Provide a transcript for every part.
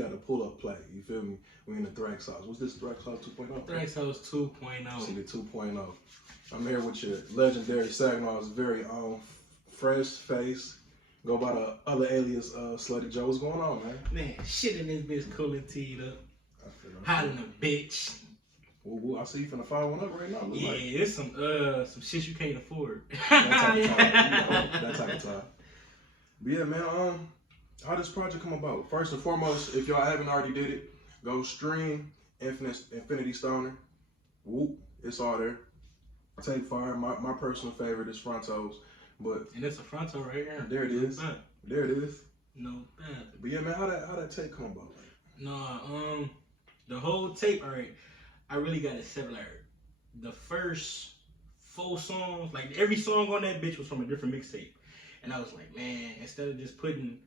got to pull up play. You feel me? We in the Thrax House. What's this, Thrax House 2.0? Thrax House 2.0. See the 2.0. I'm here with your legendary Saginaw's very own FreshFace. Go by the other alias, Slutty Joe. What's going on, man? Man, shit in this bitch cool and teed up. Hot in a bitch. Ooh, I see you finna fire one up right now. Yeah, like. It's some shit you can't afford. That type of time. That type of time. But yeah, man, how this project come about? First and foremost, if y'all haven't already did it, go stream Infinity Stoner. Whoop, it's all there. Take fire. My personal favorite is Frontos. And it's a Fronto right here. There it is. There it is. No bad. But yeah, man, how that tape come about? No, the whole tape, alright, I really got it separate. The first 4 songs, like every song on that bitch was from a different mixtape. And I was like, man, instead of just putting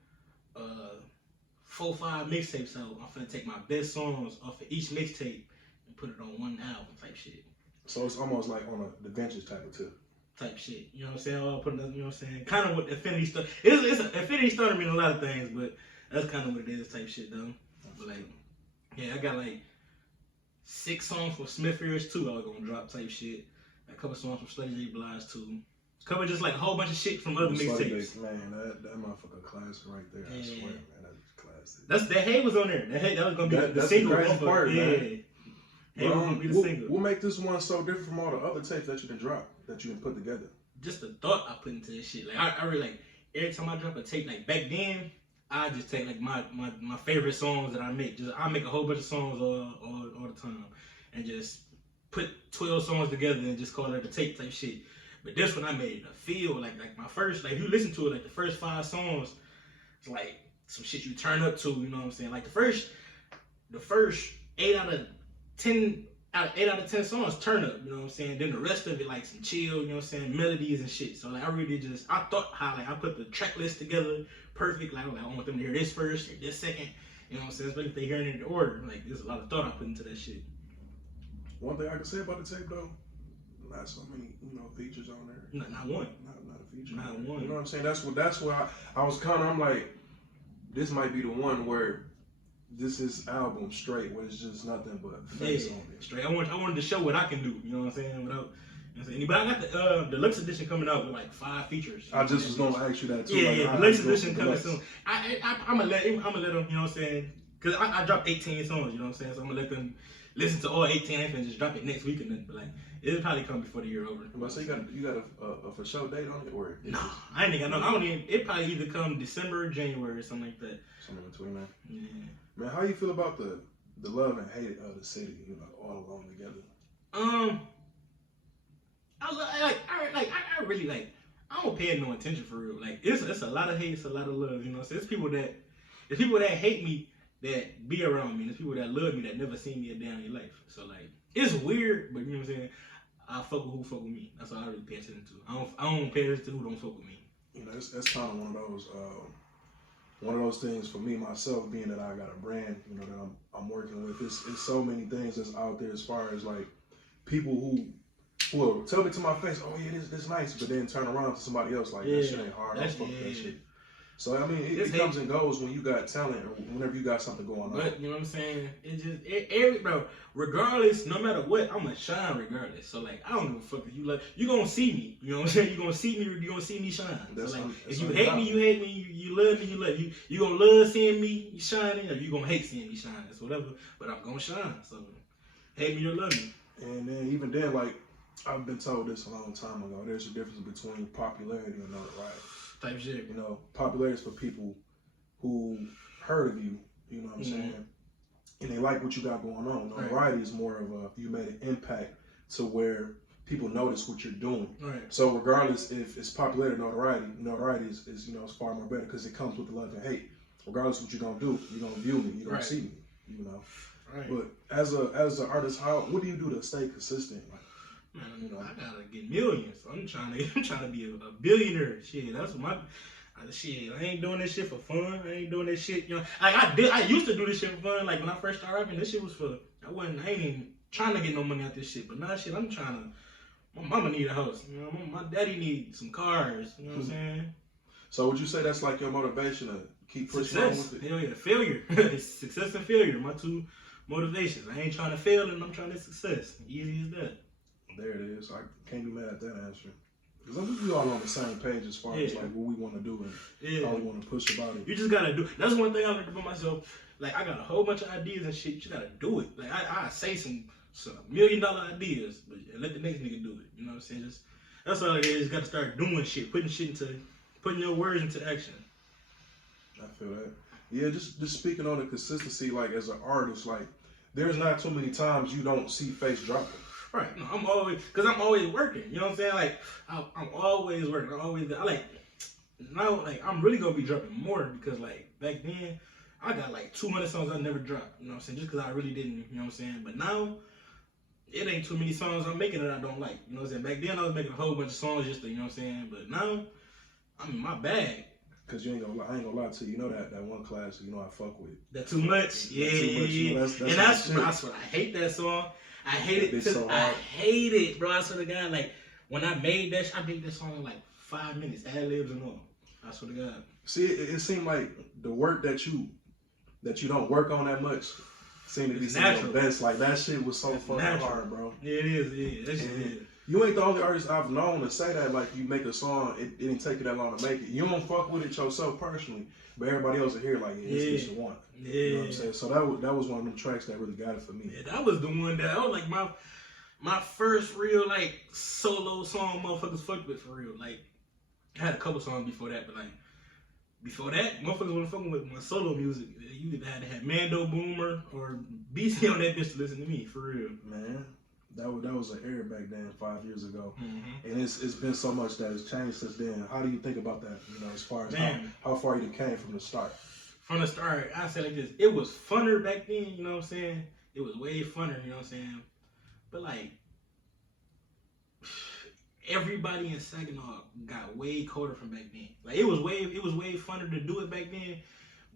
4, 5 mixtapes out, I'm finna take my best songs off of each mixtape and put it on one album type shit. So it's almost like on the vintage type of tip. Type shit, you know what I'm saying? I'll put, you know what I'm saying? Kind of what Infinity Stoner, Infinity Stoner mean a lot of things, but that's kind of what it is type shit though. But like, yeah, I got like 6 songs for Smith Ears too. I was gonna drop type shit. A couple songs from Slutty Blige too. Cover just like a whole bunch of shit from other mixtapes. Man, that motherfucker classic right there. I swear, man, that's classic. That Hey was on there. That was gonna be the single. That's the crazy part, man. Hey was gonna be the single. What make this one so different from all the other tapes that you can drop, that you can put together? Just the thought I put into this shit. Like I really like every time I drop a tape. Like back then, I just take like my favorite songs that I make. I make a whole bunch of songs all the time, and just put 12 songs together and just call it a tape type shit. But this one I made a feel like my first, like if you listen to it, like the first 5 songs, it's like some shit you turn up to, you know what I'm saying? Like the first 8 out of 10 songs turn up, you know what I'm saying? Then the rest of it like some chill, you know what I'm saying, melodies and shit. So like I thought how like I put the track list together perfect. Like I want them to hear this first, or this second, you know what I'm saying? Especially if they hearing it in order. Like there's a lot of thought I put into that shit. One thing I can say about the tape though, not so many, features on there. Not one. Not a feature. Not one. You know what I'm saying? That's where I was I'm like, this might be the one where this is album straight, where it's just nothing but face on it. Straight. I wanted to show what I can do. You know what I'm saying? Without, you know what I'm saying? But I got the deluxe edition coming out with like 5 features. I just was gonna ask you that too. Yeah, like, deluxe edition coming soon. I'm gonna let them. You know what I'm saying? Cause I dropped 18 songs. You know what I'm saying? So I'm gonna let them listen to all 18 and just drop it next week, and then but like it'll probably come before the year over. But so you got a for show date on it, or no? I ain't got no. I don't even. It probably either come December or January or something like that. Something in between that. Yeah. Man, how you feel about the love and hate of the city? All along together. I really like. I don't pay no attention for real. Like it's a lot of hate, it's a lot of love. You know, so it's people that hate me that be around me. There's people that love me that never seen me a day in their life. So like it's weird, but you know what I'm saying. I fuck with who fuck with me. That's all I really pay attention to. I don't pay attention to who don't fuck with me. That's kind of one of those things for me myself, being that I got a brand, that I'm working with. It's so many things that's out there as far as like people who will tell me to my face, oh yeah, this nice, but then turn around to somebody else like that shit ain't hard. I fuck that shit. So I mean, it comes and goes when you got talent or whenever you got something going on. But you know what I'm saying? Bro. Regardless, no matter what, I'ma shine regardless. So like, I don't give a fuck if you love. You gonna see me. You know what I'm saying? You gonna see me. You gonna see me shine. So like, if you hate me, you hate me. You love me, you love you. You gonna love seeing me shining, or you gonna hate seeing me shine. It's whatever. But I'm gonna shine. So hate me or love me. And then even then, like I've been told this a long time ago. There's a difference between popularity and notoriety. Type shit. Popularity is for people who heard of you, you know what I'm saying? And they like what you got going on. Notoriety is more of you made an impact to where people notice what you're doing. Right. So regardless if it's popularity or notoriety is it's far more better because it comes with the love and hate. Regardless of what you're gonna do, you're gonna view me, you're gonna see me, Right. But as an artist, what do you do to stay consistent? Like, man, I gotta get millions. I'm trying to be a billionaire. Shit, that's my shit. I ain't doing this shit for fun. I ain't doing this shit. Like I used to do this shit for fun. Like when I first started rapping, this shit was for. I ain't even trying to get no money out this shit. But now shit, I'm trying to. My mama need a house. My daddy need some cars. You know what I'm saying? So would you say that's like your motivation to keep pushing on Success. with it. Hell yeah, failure. Success and failure. My two motivations. I ain't trying to fail and I'm trying to success. Easy as that. There it is. I can't be mad at that answer. Because we all on the same page as far as like what we want to do and how we want to push about it. You just gotta do. That's one thing I learned about myself. Like I got a whole bunch of ideas and shit. You just gotta do it. Like I say some $1 million ideas, but let the next nigga do it. You know what I'm saying? Just that's all it is. You just gotta start doing shit, putting your words into action. I feel that. Yeah, just speaking on the consistency, like as an artist, like there's not too many times you don't see Face dropping. Right. No, I'm always working. You know what I'm saying? Like I'm always working. I'm really gonna be dropping more because like back then I got like 200 songs I never dropped. You know what I'm saying? Just because I really didn't. You know what I'm saying? But now it ain't too many songs I'm making that I don't like. You know what I'm saying? Back then I was making a whole bunch of songs just to, you know what I'm saying? But now I'm in my bag. Cause I ain't gonna lie to you. You know that one classic, I fuck with. That Too Much? Yeah. Too Much, you know, and that's what I hate that song. I hate it. So I hate it, bro. I swear to God, like when I made that song in like 5 minutes, ad libs and all. I swear to God. See, it seemed like the work that you don't work on that much seemed to be some of the best. Like that shit was so fucking hard, bro. Yeah, it is. Yeah, that shit is. You ain't the only artist I've known to say that. Like you make a song, it didn't take you that long to make it. You don't fuck with it yourself personally, but everybody else will hear like, yeah, it's the one. Yeah. You know what I'm saying? So that was one of them tracks that really got it for me. Yeah, that was the one that was like my first real like solo song motherfuckers fucked with for real. Like I had a couple songs before that, but like before that, motherfuckers wasn't fucking with my solo music. You either had to have Mando Boomer or BC on that bitch to listen to me for real. Man. That was an era back then, 5 years ago, Mm-hmm. and it's been so much that has changed since then. How do you think about that? As far as how far you came from the start. From the start, I say like this: it was funner back then. You know what I'm saying? It was way funner. You know what I'm saying? But like everybody in Saginaw got way colder from back then. Like it was way funner to do it back then.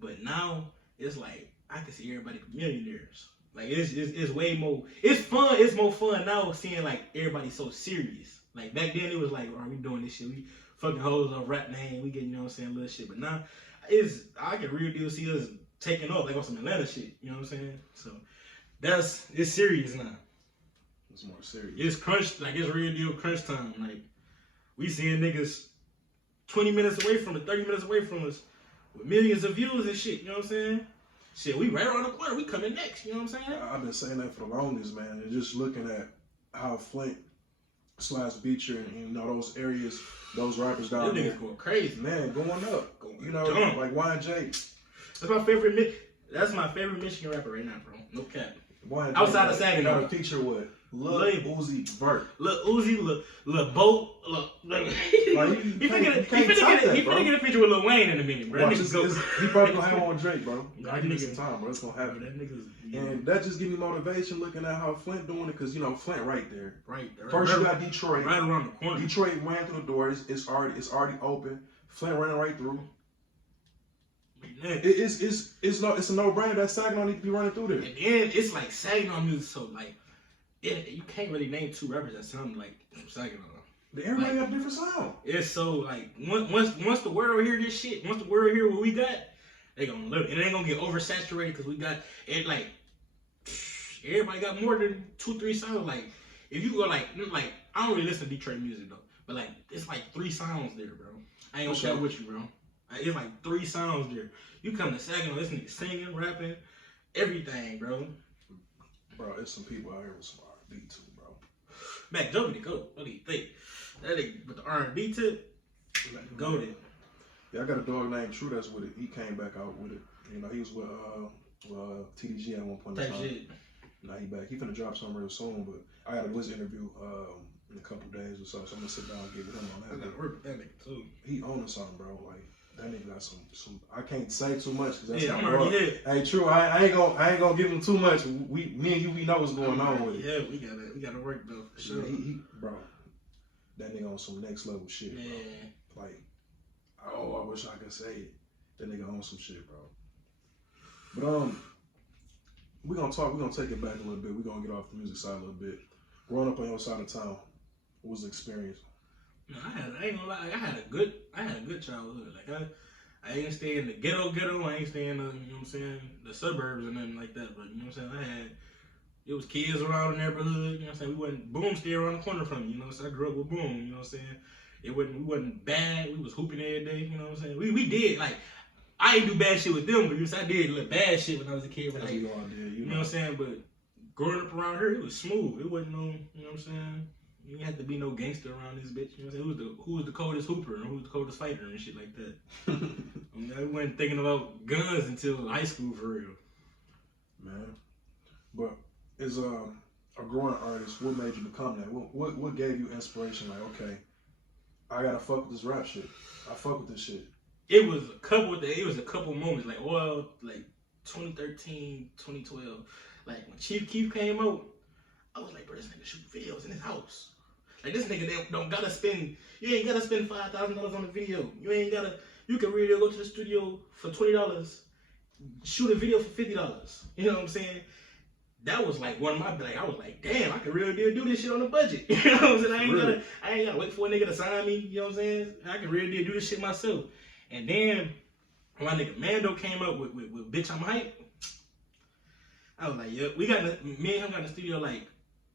But now it's like I can see everybody millionaires. Like it's way more. It's fun. It's more fun now seeing like everybody so serious. Like back then it was like, are we doing this shit? We fucking hoes on rap name. We getting, you know what I'm saying, little shit. But now I can real deal see us taking off like on some Atlanta shit. You know what I'm saying? So it's serious now. It's more serious. It's crunch, like it's real deal crunch time. Like we seeing niggas 20 minutes away from us, 30 minutes away from us with millions of views and shit. You know what I'm saying? Shit, we right around the corner. We coming next. You know what I'm saying? I've been saying that for the longest, man. And just looking at how Flint / Beecher and those areas, those rappers down there, niggas going crazy, man, going up. Dumb. Like Y&J. That's my favorite Michigan rapper right now, bro. No cap. Y&J Outside of Saginaw. got a feature with Lil Uzi Vert. Lil Uzi, Lil Boat, he finna get a feature with Lil Wayne in a minute, bro. He probably gonna have one with Drake, bro. That Give me some time, bro. It's gonna happen. And that just give me motivation looking at how Flint doing it, cause Flint right there. Right there. First you got Detroit. Right around the corner. Detroit ran through the door. It's already open. Flint running right through. It's a no-brainer that Saginaw need to be running through there. And then it's like Saginaw music, so like you can't really name two rappers that sound like Saginaw. Everybody have different sound. It's so like once the world hear this shit, once the world hear what we got, they gonna live it. And it ain't gonna get oversaturated because we got it. Like everybody got more than 2-3 sounds. Like if you go like I don't really listen to Detroit music though, but like it's like 3 sounds there, bro. I ain't gonna chat with you, bro. It's like 3 sounds there. You come to Saginaw, this nigga singing, rapping, everything, bro. Bro, there's some people out here with some R&B too, bro. Mac Joe to go. What do you think? That nigga with the R&B tip, go there. Yeah, I got a dog named True that's with it. He came back out with it. He was with TDG at one point in time. Shit. Now he back. He finna drop something real soon, but I got a Wiz interview in a couple days or so I'm gonna sit down and get with him on that. I gotta work with that nigga too. He owning something, bro. Like that nigga got some. I can't say too much because that's I'm already hit. Hey, True. I ain't gonna give him too much. Me and you, we know what's going on with it. Yeah, we gotta work though. For sure. Yeah, bro. That nigga on some next level shit, bro. Like, I wish I could say it. That nigga on some shit, bro. But we're gonna take it back a little bit. We're gonna get off the music side a little bit. Growing up on your side of town, what was the experience? I ain't gonna lie, I had a good childhood. Like I I ain't stay in the ghetto. I ain't stay in the, you know what I'm saying, the suburbs or nothing like that. But you know what I'm saying, it was kids around the neighborhood. You know what I'm saying, we wasn't Boom stay around the corner from me. You know, so I grew up with Boom. You know what I'm saying. We wasn't bad. We was hooping every day. You know what I'm saying. We did like. I ain't do bad shit with them, but I did little bad shit when I was a kid. But like, you know what I'm saying. But growing up around here, it was smooth. It wasn't no, you know what I'm saying. You didn't have to be no gangster around this bitch. You know what I'm saying. Who was the coldest hooper and who was the coldest fighter and shit like that. I mean, I wasn't thinking about guns until high school for real. Man, but as a growing artist, what made you become that? What gave you inspiration? Like, okay, I gotta fuck with this rap shit. I fuck with this shit. It was a couple moments, like 2013, 2012. Like when Chief Keef came out, I was like, bro, this nigga shoot videos in his house. Like this nigga don't gotta spend. You ain't gotta spend $5,000 on a video. You can really go to the studio for $20, shoot a video for $50. You know what I'm saying? That was like one of my, like, I was like, damn, I can really do this shit on a budget. You know what I'm saying? I ain't gotta wait for a nigga to sign me. You know what I'm saying? I can really do this shit myself. And then when my nigga Mando came up with Bitch I'm Hype, I was like, yeah, me and him got in the studio like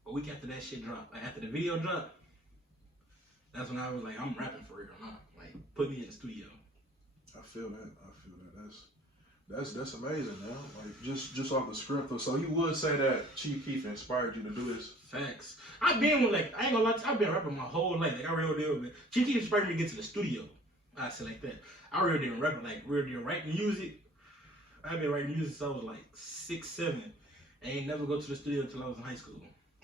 a week after that shit dropped. Like after the video dropped, that's when I was like, I'm rapping for real now. Like, put me in the studio. I feel that. That's amazing, man. Like just off the script. So you would say that Chief Keef inspired you to do this? Facts. I've been with, like, I ain't gonna lie, I've been rapping my whole life. Like I really did. Chief Keef inspired me to get to the studio. I say like that. I really didn't rap, like really didn't write music. I've been writing music since I was like 6, 7. I ain't never go to the studio until I was in high school.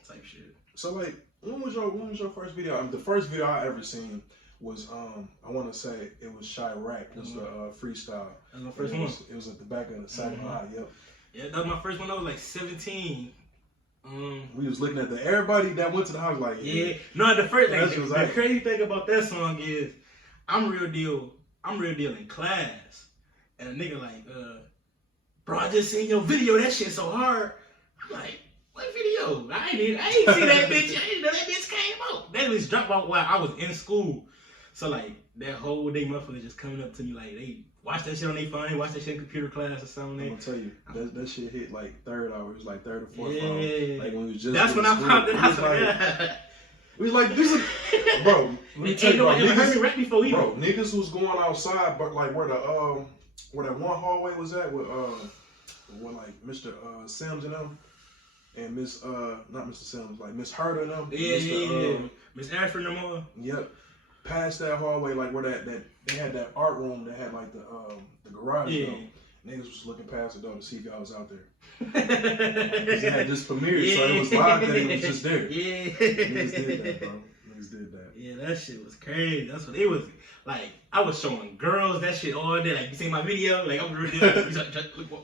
Type shit. So like, when was your first video? I mean, the first video I ever seen was I want to say it was Chirac. It was the freestyle. That was my first one. It was at the back of the Saginaw High. Yep. Yeah, that was my first one. I was like 17. We was looking at everybody that went to the house like, yeah. No, the first the crazy thing about that song is I'm real deal in class, and a nigga like, bro, I just seen your video. That shit so hard. I'm like, what video? I ain't see that bitch. I ain't know that bitch came out. That bitch dropped out while I was in school. So like that whole day, motherfuckers just coming up to me like they watch that shit on their phone, they watch that shit in computer class or something. I'm gonna tell you, that shit hit like third hour. It was like third or fourth hour. Like when we was just. That's when I found it. I was like, we was like, this is, bro. Let me tell you, bro, heard me rap before either. Bro, niggas was going outside, but like where that one hallway was at with when like Mr. Sims and them. And Miss not Mr. Sims, like Miss Hurd and them. Yeah. Miss Ashford and them all. Yep. Past that hallway, like where that they had that art room that had like the garage. Yeah. Door. Niggas was looking past the door to see if y'all was out there. Cause it had just premiered, so it was live that it was just there. Yeah. Niggas did that, bro. Niggas did that. Yeah, that shit was crazy. That's what it was. Like, I was showing girls that shit all day. Like, you see my video? Like, I'm really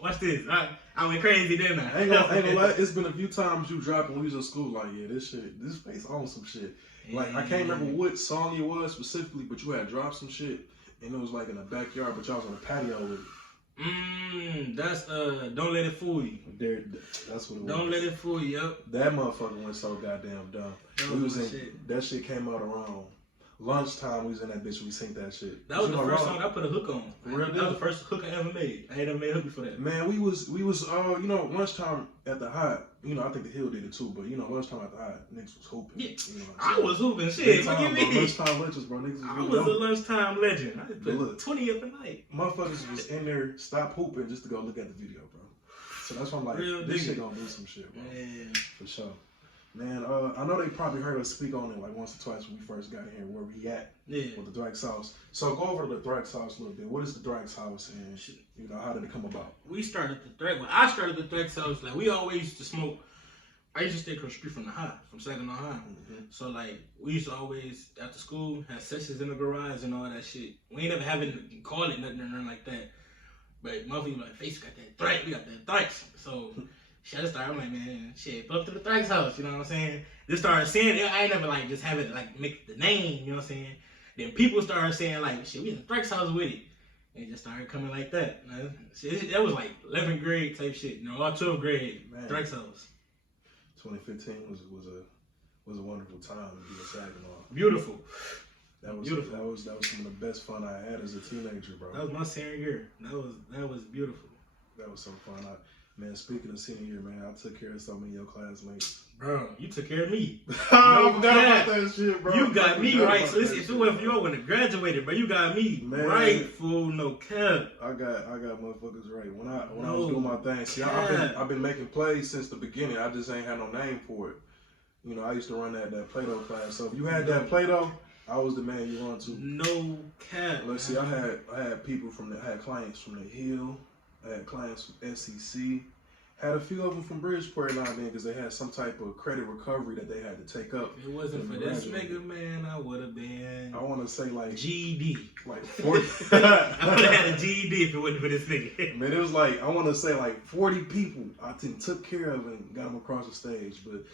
watch this. I went crazy, didn't I? I ain't gonna lie. It's been a few times you dropped when we was in school. Like, yeah, this face on some shit. Like, I can't remember what song it was specifically, but you had dropped some shit, and it was like in the backyard, but y'all was on the patio with it. That's Don't Let It Fool You. That's what it was. Don't Let It Fool You. Yep. That motherfucker went so goddamn dumb. That shit came out around lunchtime. We was in that bitch. We synced that shit. That was the first song I put a hook on. Real that was the first hook I ever made. I ain't never made a hook before that. Man, we was lunchtime at the high. I think the Hill did it too. But lunchtime at the high, niggas was hooping. Yeah. I was hooping shit. What you mean? Lunchtime legends, bro. Niggas I was a lunchtime legend. I put 20 up a night. Motherfuckers was in there, stop hooping just to go look at the video, bro. So that's why I'm like, this shit gonna do some shit, bro. Man. For sure. Man, I know they probably heard us speak on it like once or twice when we first got in here, where we at with the Thrax House. So go over to the Thrax House a little bit. What is the Thrax House, and how did it come about? We started the Thrax. When I started the Thrax House, like we always used to smoke. I used to stay across the street from the high, from Saginaw High. Mm-hmm. So like we used to always after school have sessions in the garage and all that shit. We ain't never having to call it nothing or nothing like that. But motherfuckers like, Face got that Thrax, we got that Thrax. So. Shit, I started, I'm like, man, shit, pull up to the Thrax House, you know what I'm saying? Just started saying it, I ain't never like just have it like make the name, you know what I'm saying? Then people started saying like, shit, we in the Thrax House with it. And it just started coming like that. Shit, that was like 11th grade type shit, all 12th grade, man. Thrax House. 2015 was a wonderful time to be in Saginaw. Beautiful. That was beautiful. That was some of the best fun I had as a teenager, bro. That was my senior year. That was beautiful. That was some fun. Man, speaking of senior year, man, I took care of so many of your classmates. Bro, you took care of me. I forgot about that shit, bro. You got me right. So if it wasn't for you, I wouldn't have graduated, but you got me right, fool. No cap. I got motherfuckers right. When I was doing my thing, see, I've been making plays since the beginning. I just ain't had no name for it. You know, I used to run that Play-Doh class. So if you had that Play-Doh, I was the man you run to. No cap. Let's see, I had people I had clients from the Hill. I had clients from SEC. Had a few of them from Bridgeport now and then because they had some type of credit recovery that they had to take up. If it wasn't for this nigga, man, I would have been. I want to say like GED. Like 40. I would have had a GED if it wasn't for this nigga. Man, it was like I want to say like 40 people I think took care of and got them across the stage. But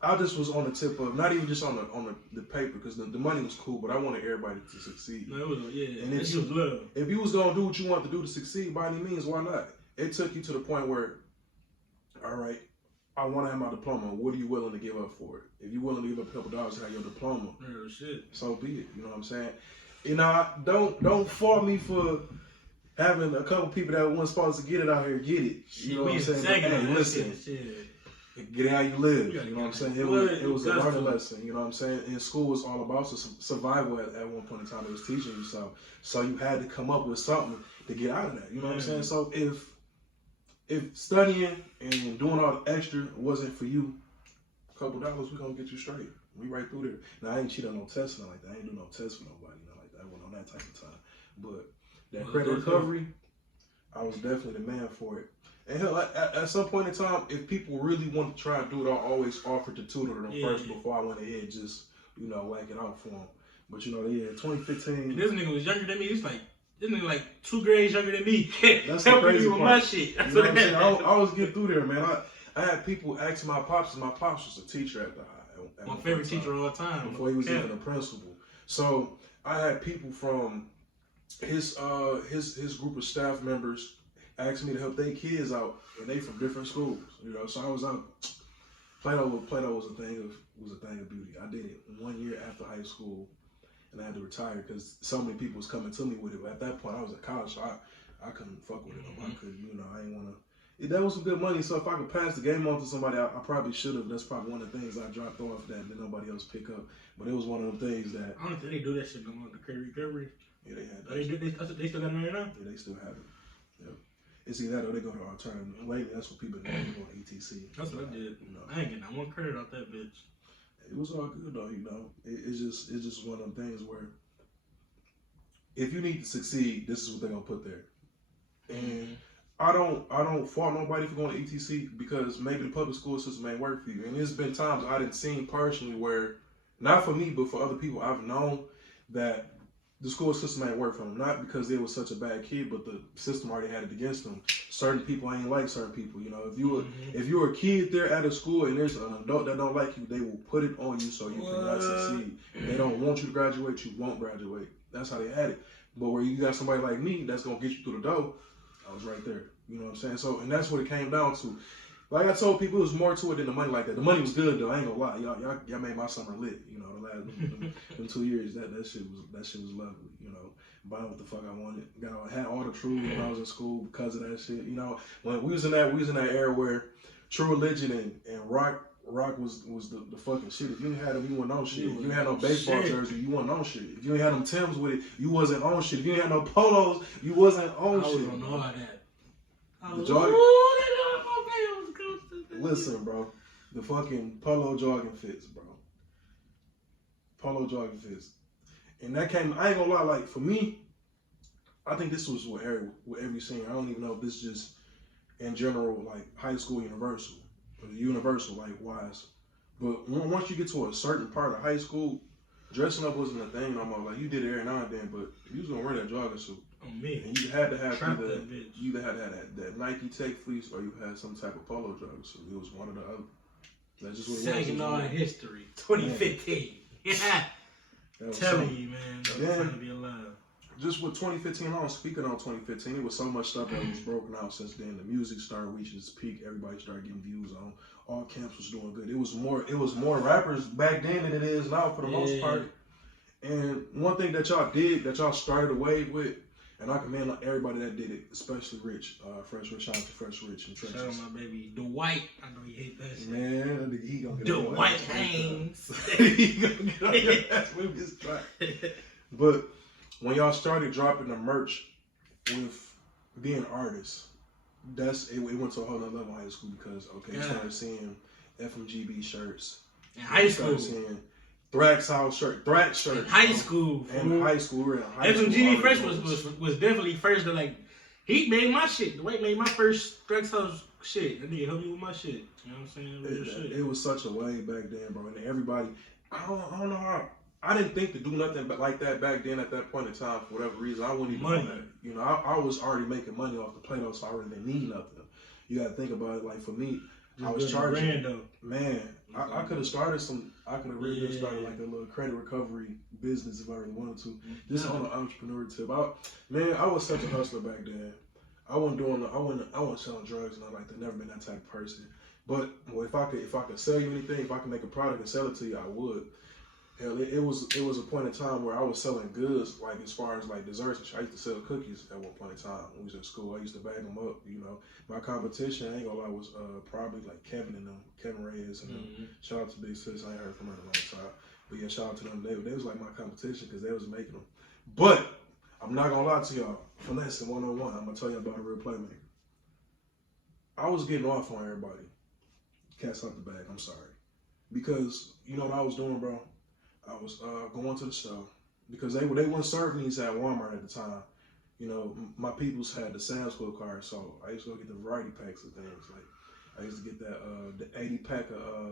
I just was on the tip of not even just on the paper because the money was cool, but I wanted everybody to succeed. No, it was and if you was gonna do what you wanted to do to succeed, by any means, why not? It took you to the point where, all right, I want to have my diploma. What are you willing to give up for it? If you're willing to give up a couple dollars to have your diploma, shit. So be it. You know what I'm saying? You know, don't fault me for having a couple people that weren't supposed to get it out here get it. You know what I'm saying? But, hey, listen. Get it how you live. You know what I'm saying? It was a learning lesson. You know what I'm saying? And school was all about survival at one point in time. It was teaching you so you had to come up with something to get out of that. You know what I'm saying? So if studying and doing all the extra wasn't for you, a couple dollars we gonna get you straight. We right through there. Now I ain't cheat on no tests like that. I ain't do no tests for nobody. You know, like that. I went on that type of time. But that credit recovery, I was definitely the man for it. And hell, at some point in time, if people really want to try and do it, I always offered to tutor them first before I went ahead, just, you know, whack it out for them. But, you know, 2015. And this nigga was younger than me. This nigga like 2 grades younger than me. That's the crazy part. My shit. You know what I'm saying? I was getting through there, man. I had people asking my pops, and my pops was a teacher at the high. My favorite teacher of all time. Before he was even a principal. So I had people from his group of staff members asked me to help their kids out, and they from different schools, you know. So I was out. Play-Doh was a thing of beauty. I did it 1 year after high school, and I had to retire because so many people was coming to me with it. But at that point, I was at college, so I couldn't fuck with it. I couldn't, you know. I didn't want to. That was some good money. So if I could pass the game on to somebody, I probably should have. That's probably one of the things I dropped off that nobody else pick up. But it was one of them things that. I don't think they do that shit no more. The credit recovery. Yeah, they had that. They still got it right now. Yeah, they still have it. Yeah. It's either that or they go to alternative. Lately, that's what people do. They go to ETC. That's what I did. You know. I ain't getting one credit off that bitch. It was all good though, you know. It's just one of them things where if you need to succeed, this is what they're gonna put there. And I don't fault nobody for going to ETC because maybe the public school system ain't work for you. And there's been times I didn't see personally where, not for me, but for other people, I've known that the school system ain't work for them. Not because they was such a bad kid, but the system already had it against them. Certain people ain't like certain people. You know, if you were a kid there at a school and there's an adult that don't like you, they will put it on you so you cannot succeed. If they don't want you to graduate, you won't graduate. That's how they had it. But where you got somebody like me that's gonna get you through the door, I was right there. You know what I'm saying? So, and that's what it came down to. Like I told people, it was more to it than the money like that. The money was good though. I ain't gonna lie. Y'all made my summer lit. You know, the last them 2 years, that shit was lovely. You know, buying what the fuck I wanted. I had all the True when I was in school because of that shit. You know, when we was in that era where True Religion and Rock was the fucking shit. If you didn't have them, you wasn't on shit. If you didn't have no baseball jersey, you wasn't on shit. If you didn't have them Timbs with it, you wasn't on shit. If you didn't have no polos, you wasn't on shit. I was on all that. Listen, bro. The fucking polo jogging fits, bro. Polo jogging fits. And that came, I ain't gonna lie, like for me, I think this was with every senior. I don't even know if this just in general, like high school universal, like wise. But once you get to a certain part of high school, dressing up wasn't a thing no more. Like you did it every now and then, but if you was gonna wear that jogging suit, on me. And you had to have you either had to have that Nike Tech fleece or you had some type of polo jogging suit. It was one or the other. That's just what it was. Saginaw history, 2015. Yeah. Telling you, man. Trying to be alive. Just with 2015 on, speaking on 2015, it was so much stuff that was broken out since then. The music started reaching its peak. Everybody started getting views on. All camps was doing good. It was more rappers back then than it is now for the most part. And one thing that y'all did, that y'all started a wave with, and I commend everybody that did it, especially Rich, Fresh Rich, shout out to Fresh Rich and Shout Trenches. out my baby Dwight. I know he hate that shit. Man, he gonna get Dwight Haynes. He gonna get on your ass with his track. But when y'all started dropping the merch with being artists, it went to a whole nother level in high school because you started seeing FMGB shirts. In high school. You started seeing Thrax shirts. In high school. In high school, we were in high school. FMGB Fresh was definitely first to like, he made my shit. Dwight made my first Thrax House shit. That nigga helped me with my shit. You know what I'm saying? Real shit. It was such a wave back then, bro. And everybody, I don't know how. I didn't think to do nothing like that back then at that point in time for whatever reason. I wouldn't even know that. You know, I was already making money off the Play-Doh, so I really didn't need nothing. You got to think about it. Like for me, I was charging. Man, I could have started really started like a little credit recovery business if I really wanted to. Just on an entrepreneur tip. I was such a hustler back then. I wasn't selling drugs and I never been that type of person. But if I could sell you anything, if I could make a product and sell it to you, I would. Hell, it was a point in time where I was selling goods, like as far as like desserts and shit. I used to sell cookies at one point in time when we was in school. I used to bag them up, you know. My competition, I ain't gonna lie, was probably like Kevin Reyes and them. Shout out to Big Sis, I ain't heard from her in a long time. But yeah, shout out to them. They was like my competition because they was making them. But I'm not gonna lie to y'all. Finesse 101, I'm gonna tell you about a real playmaker. I was getting off on everybody. Cats out the bag, I'm sorry. Because you know what I was doing, bro? I was going to the store because they weren't serving these at Walmart at the time. You know, my peoples had the Sam's Club card, so I used to go get the variety packs of things. Like I used to get that the 80 pack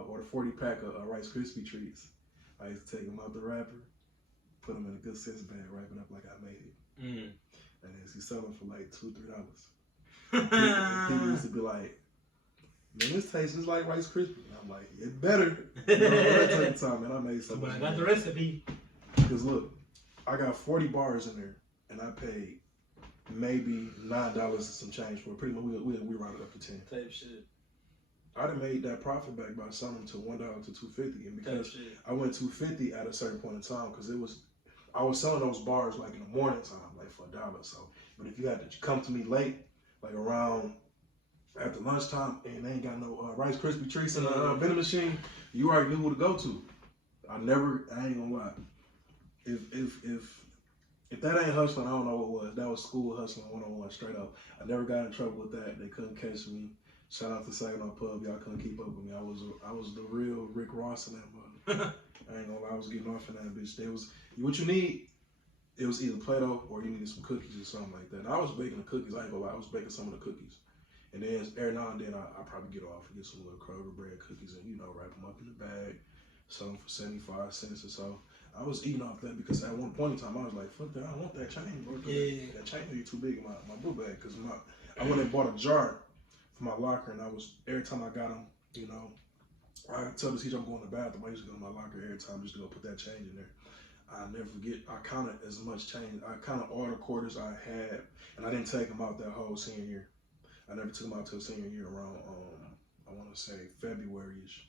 or the 40 pack of Rice Krispie treats. I used to take them out the wrapper, put them in a good sense bag, wrap it up like I made it, and then you sell them for like $2-3. People used to be like, man, this tastes just like Rice Krispies. And I'm like, it better. You know, that type of time, man, I made something. But I got the recipe. Because look, I got 40 bars in there, and I paid maybe $9 and some change for it. Pretty much, we rounded up to 10. Type shit. I done made that profit back by selling them to $1 to $2.50, and because I went $2.50 at a certain point in time, because I was selling those bars like in the morning time, like for $1. So, but if you had to come to me late, like around after lunchtime, and they ain't got no Rice Krispie treats in the vending machine, you already knew who to go to. I ain't gonna lie. If that ain't hustling, I don't know what was. That was school hustling 101 straight up. I never got in trouble with that. They couldn't catch me. Shout out to Saginaw Pub. Y'all couldn't keep up with me. I was the real Rick Ross in that mother. I ain't gonna lie. I was getting off in that bitch. What you need. It was either Play-Doh or you needed some cookies or something like that. And I was baking the cookies. I ain't gonna lie. I was baking some of the cookies. And then every now and then I probably get off and get some little Kroger bread cookies and, you know, wrap them up in the bag, sell them for 75 cents or so. I was eating off that because at one point in time I was like, fuck that, I don't want that chain, bro. Yeah. That chain would be too big in my book bag because I went and bought a jar for my locker, and every time I got them, you know, I tell the teacher I'm going to the bathroom, I used to go to my locker every time just to go put that change in there. I never forget, I counted as much change, I counted all the quarters I had, and I didn't take them out that whole senior year. I never took them out till senior year around, I want to say February-ish.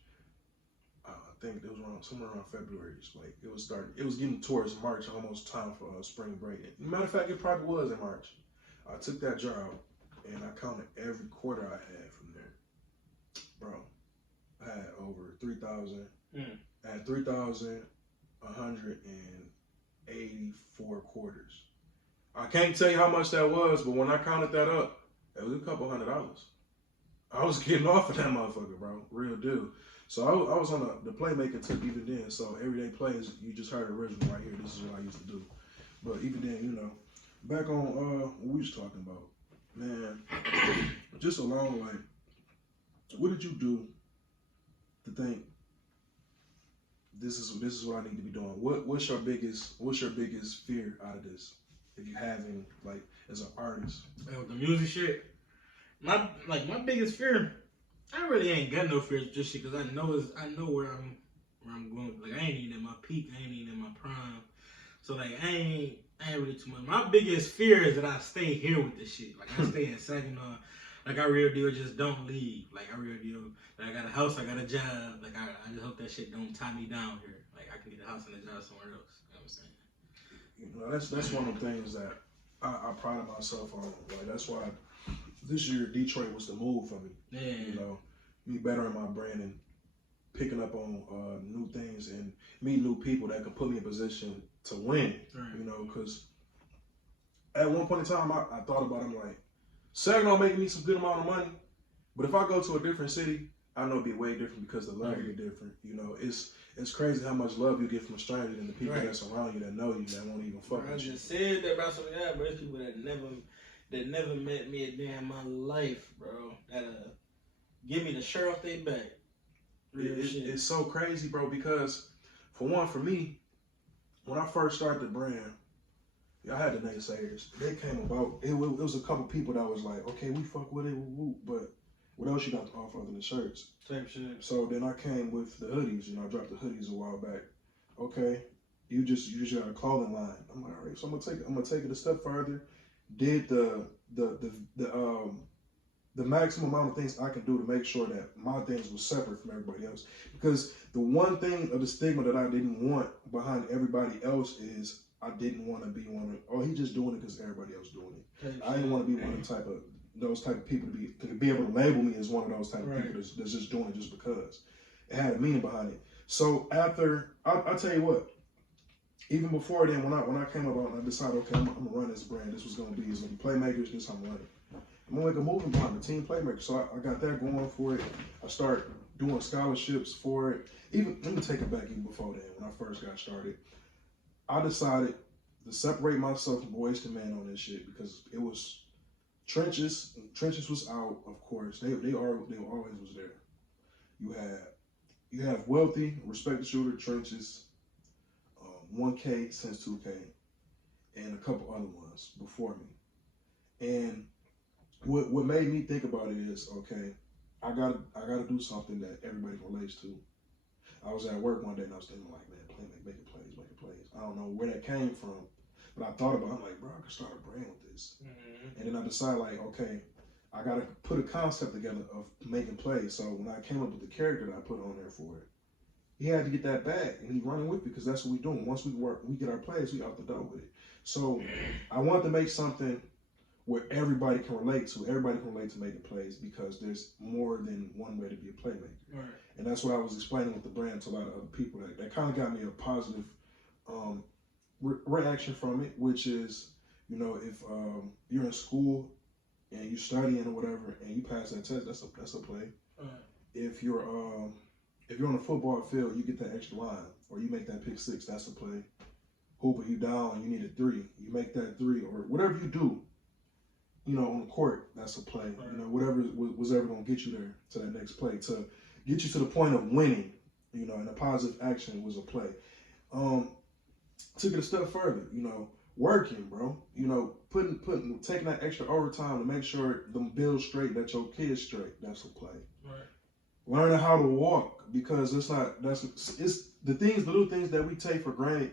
I think it was somewhere around February-ish. Like it was getting towards March, almost time for spring break. Matter of fact, it probably was in March. I took that jar out and I counted every quarter I had from there. Bro, I had over 3,000. I had 3,184 quarters. I can't tell you how much that was, but when I counted that up, it was a couple $100. I was getting off of that motherfucker, bro. Real deal. So I was on the playmaking tip even then. So everyday plays, you just heard the original right here. This is what I used to do. But even then, you know, back on what we was talking about, man, just along like, what did you do to think this is what I need to be doing? What's your biggest fear out of this? If you have any, like, as an artist. The music shit. My biggest fear, I really ain't got no fears just shit, because I know where I'm going. Like, I ain't even at my peak, I ain't even in my prime. So like I ain't really too much. My biggest fear is that I stay here with this shit. Like I stay in Saginaw. Like I real deal just don't leave. Like I real deal. Like I got a house, I got a job. Like I just hope that shit don't tie me down here. Like I can get a house and a job somewhere else. You know what I'm saying? You know, that's one of the things that I pride myself on. Like that's why this year Detroit was the move for me. Yeah. You know, me bettering my brand and picking up on new things and meeting new people that can put me in position to win. Right. You know, because at one point in time I thought about it, I'm like, Saginaw making me some good amount of money, but if I go to a different city, I know it'd be way different because the love will be different. You know, it's crazy how much love you get from a stranger than the people that's around you that know you that won't even fuck with you. I just said that about some guys, but there's people that never met me a day in my life, bro. That give me the shirt off their back. It's so crazy, bro, because for me, when I first started the brand, I had the naysayers. They came about, it was a couple people that was like, okay, we fuck with it, but what else you got to offer other than shirts? Type shit. So then I came with the hoodies, you know, I dropped the hoodies a while back. Okay, you just got a clothing line. I'm like, all right, so I'm gonna take it a step further. Did the maximum amount of things I can do to make sure that my things were separate from everybody else. Because the one thing of the stigma that I didn't want behind everybody else is I didn't want to be one of, oh, he just doing it because everybody else doing it. I didn't want to be one of those type of people to be able to label me as one of those type of people that's just doing it just because. It had a meaning behind it. So after, I'll tell you what, even before then, when I came about and I decided, okay, I'm gonna run this brand. This was gonna be Playmakers. This how I'm running. I'm gonna make a movement behind the Team Playmakers. So I got that going for it. I start doing scholarships for it. Even let me take it back even before then, when I first got started. I decided to separate myself from Boys to Men on this shit because it was Trenches. Trenches was out, of course. They always was there. You have Wealthy, Respect the Shooter, Trenches, 1K since 2K, and a couple other ones before me. And what made me think about it is, okay, I gotta do something that everybody relates to. I was at work one day and I was thinking like, man, making plays. I don't know where that came from, but I thought about it. I'm like, bro, I could start a brand with this. Mm-hmm. And then I decided like, okay, I gotta put a concept together of making plays. So when I came up with the character that I put on there for it, he had to get that bag and he's running with it because that's what we're doing. Once we get our plays, we out the door with it. So I wanted to make something where everybody can relate to. Everybody can relate to making plays because there's more than one way to be a playmaker. Right. And that's what I was explaining with the brand to a lot of other people. That kind of got me a positive reaction from it, which is, you know, if you're in school and you're studying or whatever and you pass that test, that's a play. Right. If you're on the football field, you get that extra line or you make that pick six, that's a play. Hooper, you down and you need a 3, you make that 3 or whatever you do. You know, on the court, that's a play. Right. You know, whatever was ever going to get you there to that next play, to get you to the point of winning, you know, and a positive action was a play. Took it a step further, you know, working, bro. You know, taking that extra overtime to make sure them bills straight, that your kids straight, that's a play. Right. Learning how to walk because it's the little things that we take for granted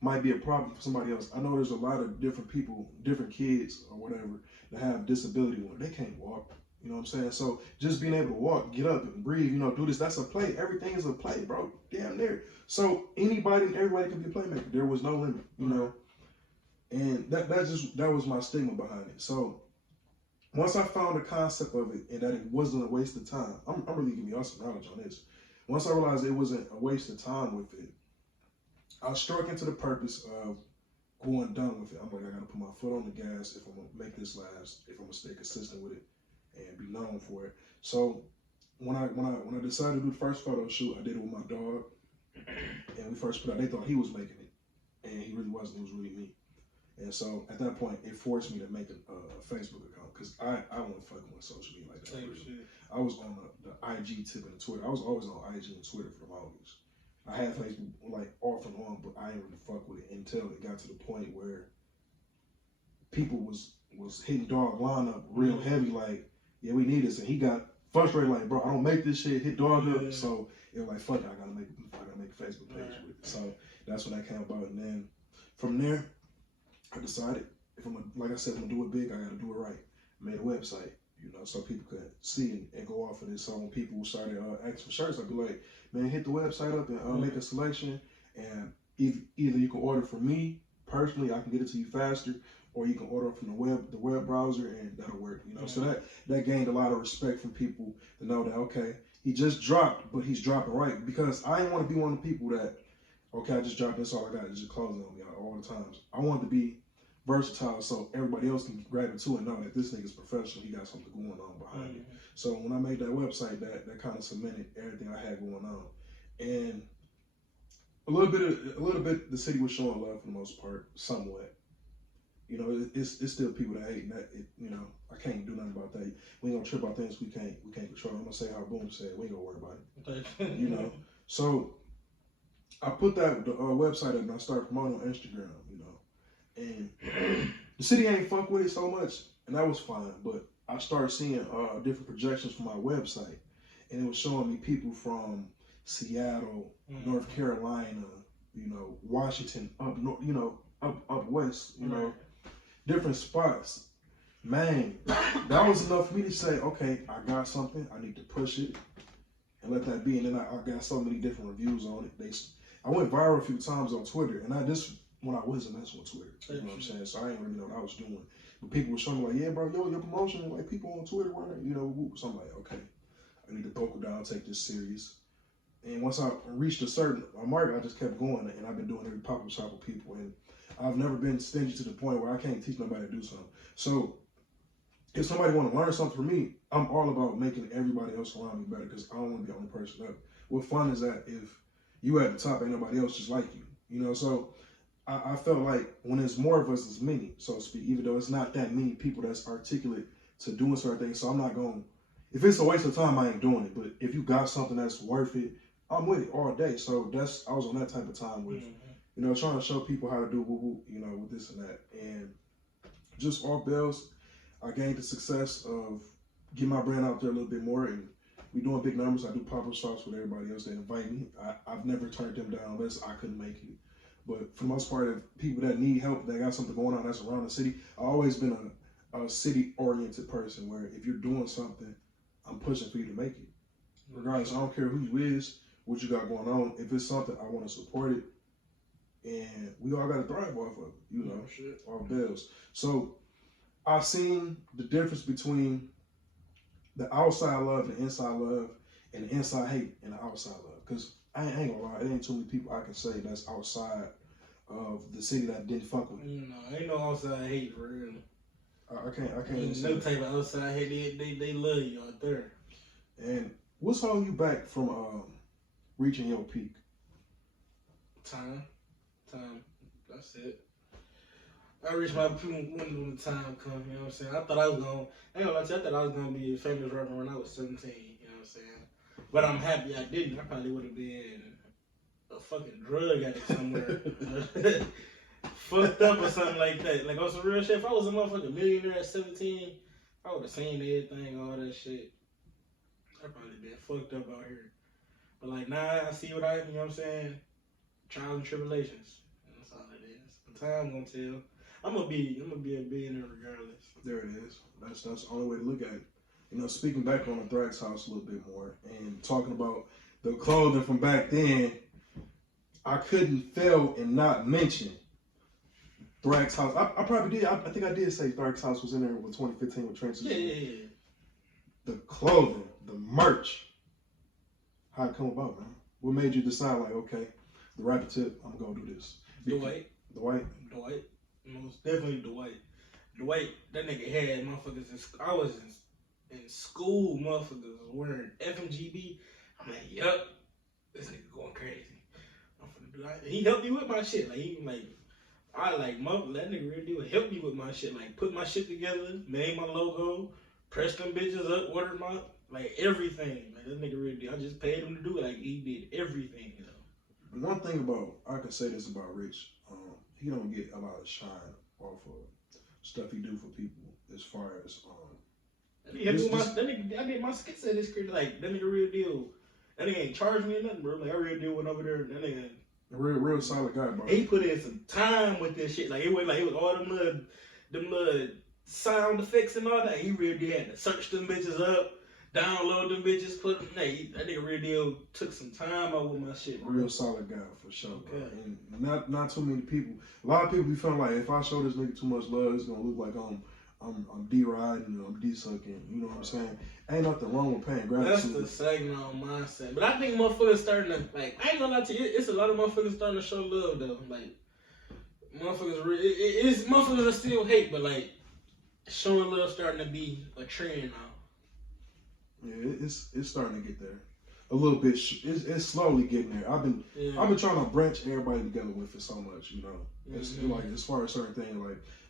might be a problem for somebody else. I know there's a lot of different people, different kids or whatever that have disability where they can't walk. You know what I'm saying? So just being able to walk, get up and breathe, you know, do this, that's a play. Everything is a play, bro. Damn near. So anybody and everybody can be a playmaker. There was no limit, you know. And that was my stigma behind it. So once I found the concept of it and that it wasn't a waste of time, I'm really giving y'all some knowledge on this. Once I realized it wasn't a waste of time with it, I struck into the purpose of going done with it. I'm like, I gotta put my foot on the gas if I'm gonna make this last, if I'm gonna stay consistent with it and be known for it. So when I decided to do the first photo shoot, I did it with my dog, and we first put out. They thought he was making it, and he really wasn't. It was really me. And so at that point, it forced me to make a Facebook account because I wasn't fucking with social media like that. I was on the IG tip and the Twitter. I was always on IG and Twitter for the longest. I had Facebook like off and on, but I didn't really fuck with it until it got to the point where people was hitting dog lineup real heavy, like, yeah, we need this. And he got frustrated, like, bro, I don't make this shit, hit dog up. So it was like, fuck it, I gotta make a Facebook page with it. So that's when that came about. And then from there, I decided if I'm gonna do it big, I gotta do it right. I made a website. you know, so people could see and go off of this. So when people started asking for shirts, I'd be like, man, hit the website up and make a selection, and either you can order from me personally, I can get it to you faster, or you can order from the web browser, and that'll work. You know, so that gained a lot of respect from people to know that okay, he just dropped, but he's dropping right, because I didn't want to be one of the people that okay, I just dropped this, all I got is just clothes on me all the times. I wanted to be versatile so everybody else can grab it too and know that this nigga's professional, he got something going on behind it. So when I made that website, that kind of cemented everything I had going on. And a little bit the city was showing love for the most part, somewhat. You know, it's still people that hate, and that you know, I can't do nothing about that. We ain't gonna trip about things we can't control. I'm gonna say how Boom said, we ain't gonna worry about it. You know. So I put that website up and I started promoting on Instagram, you know. And the city ain't fuck with it so much, and that was fine. But I started seeing different projections from my website, and it was showing me people from Seattle, North Carolina, you know, Washington, up north, you know, up west, you know, different spots. Man, that was enough for me to say, okay, I got something, I need to push it and let that be. And then I got so many different reviews on it. I went viral a few times on Twitter, and when I wasn't messing with Twitter, you know what I'm saying? So I didn't really know what I was doing. But people were showing me like, yeah, bro, your promotion, like people on Twitter, you know, so I'm like, okay, I need to buckle down, take this serious. And once I reached a certain mark, I just kept going, and I've been doing every pop-up shop with people, and I've never been stingy to the point where I can't teach nobody to do something. So if somebody want to learn something from me, I'm all about making everybody else around me better, because I don't want to be the only person up. What fun is that if you at the top, ain't nobody else just like you, you know? So I felt like when there's more of us, it's many, so to speak, even though it's not that many people that's articulate to doing certain things. So I'm not going, if it's a waste of time, I ain't doing it. But if you got something that's worth it, I'm with it all day. So I was on that type of time with, you know, trying to show people how to do you know, with this and that. And just all bells, I gained the success of getting my brand out there a little bit more, and we doing big numbers. I do pop-up shops with everybody else. They invite me. I've never turned them down unless I couldn't make it. But for the most part, if people that need help, that got something going on that's around the city, I've always been a city-oriented person where if you're doing something, I'm pushing for you to make it. Regardless, I don't care who you is, what you got going on. If it's something, I want to support it. And we all got to thrive off of it, you know, all bells. So I've seen the difference between the outside love and the inside love, and the inside hate and the outside love. Because I ain't gonna lie, it ain't too many people I can say that's outside of the city that didn't fuck with me. No, ain't no outside hate for real. I can't Ain't no type of outside hate. They love you out there. And what's holding you back from reaching your peak? Time. That's it. I reached my peak when the time come. You know what I'm saying? I thought I was gonna be a famous rapper when I was 17. You know what I'm saying? But I'm happy I didn't. I probably would have been a fucking drug addict somewhere. Fucked up or something like that. Like on some real shit. If I was a motherfucking millionaire at 17, I would have seen everything, all that shit. I'd probably been fucked up out here. But like now I see you know what I'm saying? Trials and tribulations. That's all it is. The time gonna tell. I'm gonna be a billionaire regardless. There it is. That's the only way to look at it. You know, speaking back on the Thrax house a little bit more and talking about the clothing from back then, I couldn't fail and not mention Thrax house. I probably did. I think I did say Thrax house was in there with 2015 with Trenches. Yeah. The clothing, the merch. How'd it come about, man? What made you decide, like, okay, the rapper tip, I'm gonna go do this? Dwight. Most definitely Dwight. Dwight, that nigga had motherfuckers I was in school, motherfuckers wearing FMGB. I'm like, yup, this nigga going crazy. I'm finna be like, he helped me with my shit. Like, that nigga really do help me with my shit. Like, put my shit together, made my logo, pressed them bitches up, ordered my, like, everything. Like, that nigga really do. I just paid him to do it. Like, he did everything, you know. One thing I can say this about Rich, he don't get a lot of shine off of stuff he do for people as far as I did my skits at this crib, like that nigga real deal. That nigga ain't charged me or nothing, bro. Like I real deal went over there. That nigga a real solid guy, bro. He put in some time with this shit. Like it was all them little sound effects and all that. He really did had to search them bitches up, download them bitches, put them. Hey, that nigga really deal took some time out with my shit, bro. Real solid guy for sure. Okay. Bro. And not too many people. A lot of people be feeling like if I show this nigga too much love, it's gonna look like I'm D-riding and I'm D-sucking. You know what I'm saying? Ain't nothing wrong with paying gratitude. That's the Saginaw mindset. But I think motherfuckers starting to, like, I ain't gonna lie to you, it's a lot of motherfuckers starting to show love, though. Like, motherfuckers, motherfuckers are still hate, but, like, showing love starting to be a trend now. Yeah, it's starting to get there. A little bit. It's slowly getting there. I've been trying to branch everybody together with it so much, you know. It's like as far as certain things,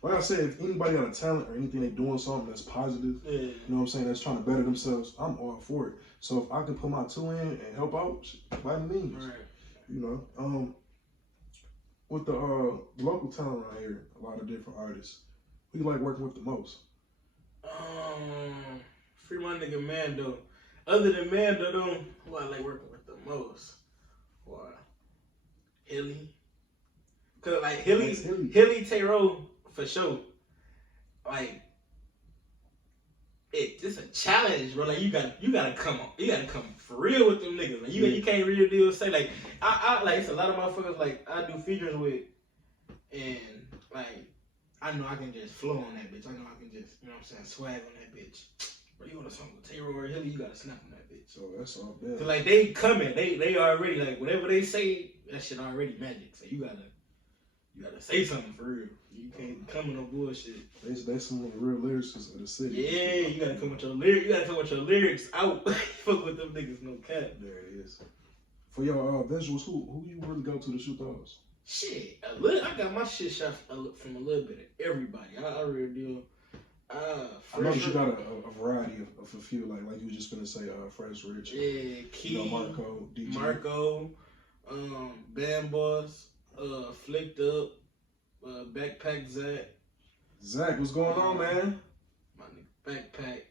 like I said, if anybody got a talent or anything they doing something that's positive, you know what I'm saying, that's trying to better themselves, I'm all for it. So if I can put my two in and help out, by any means, you know. With the local talent around here, a lot of different artists. Who you like working with the most? Free my nigga Mando. Other than Mando, though, who I like working with the most? Or Hilly. Cause like Hilly Tayro for sure. Like it's a challenge, bro. Like you gotta come for real with them niggas. Like you can't really deal say like I like it's a lot of motherfuckers like I do features with, and like I know I can just flow on that bitch. I know I can just, you know what I'm saying, swag on that bitch. Bro, you want a song with Tayro or Hilly, you gotta snap on that bitch. So that's all bad. So like they coming, they already like whatever they say, that shit already magic. So you gotta say something for real. You can't come with no bullshit. They some of the real lyricists of the city. Yeah, you gotta come with your lyrics. You gotta come with your lyrics out. Fuck with them niggas, no cap. There it is. For your visuals, who you really go to shoot those? Shit, I got my shit shot from a little bit of everybody. I really do. I know you got a variety of a few, like you were just gonna say, Fresh Rich. Yeah, Key, you know, Marco, DJ. Marco, Band Boss, Flicked Up, Backpack Zach. Zach, what's going on, man? My nigga Backpack.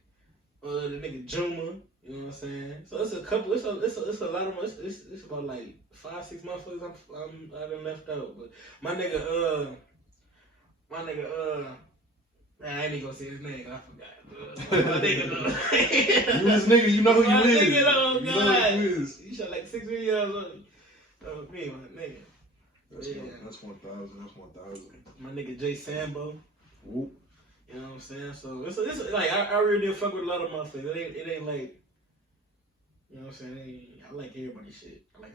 The nigga Juma. You know what I'm saying? So it's a couple. It's a lot of. It's about like 5-6 motherfuckers I done left out. But my nigga man, I ain't even gonna say his name. I forgot. My nigga you his nigga. You know who you is. Nigga, oh you God. know who you is. You shot like 6 videos of me, my nigga. That's 1,000. That's 1,000. My nigga Jay Sambo. Whoop. You know what I'm saying? So it's like I really do fuck with a lot of motherfuckers. It ain't like, you know what I'm saying? I like everybody's shit. I like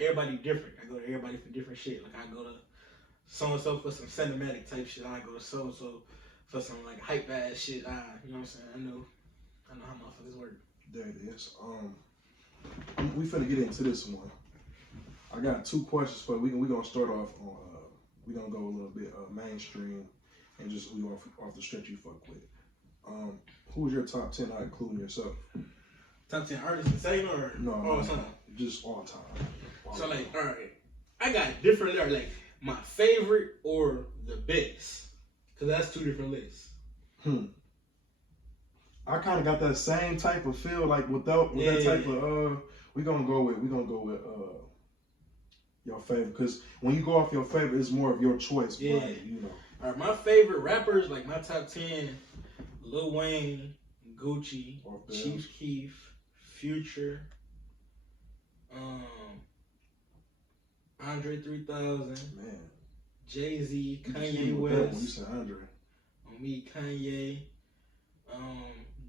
everybody different. I go to everybody for different shit. Like I go to so and so for some cinematic type shit. I go to so and so for some like hype ass shit. You know what I'm saying? I know how motherfuckers work. There it is. We finna get into this one. I got 2 questions for you. We gonna start off on. We gonna go a little bit mainstream and just who you off the stretch you fuck with. Who's your top 10, not including yourself? Top 10 artists insane or no, all time? Just all time. So like, all right, I got different like my favorite or the best, cause that's 2 different lists. I kind of got that same type of feel, like with that type of we gonna go with your favorite, because when you go off your favorite, it's more of your choice. Yeah, right, you know. All right, my favorite rappers, like my top 10: Lil Wayne, Gucci, Chief Keef, Future, Andre 3000, Man, Jay-Z, Kanye you West. You said Andre. On me, Kanye,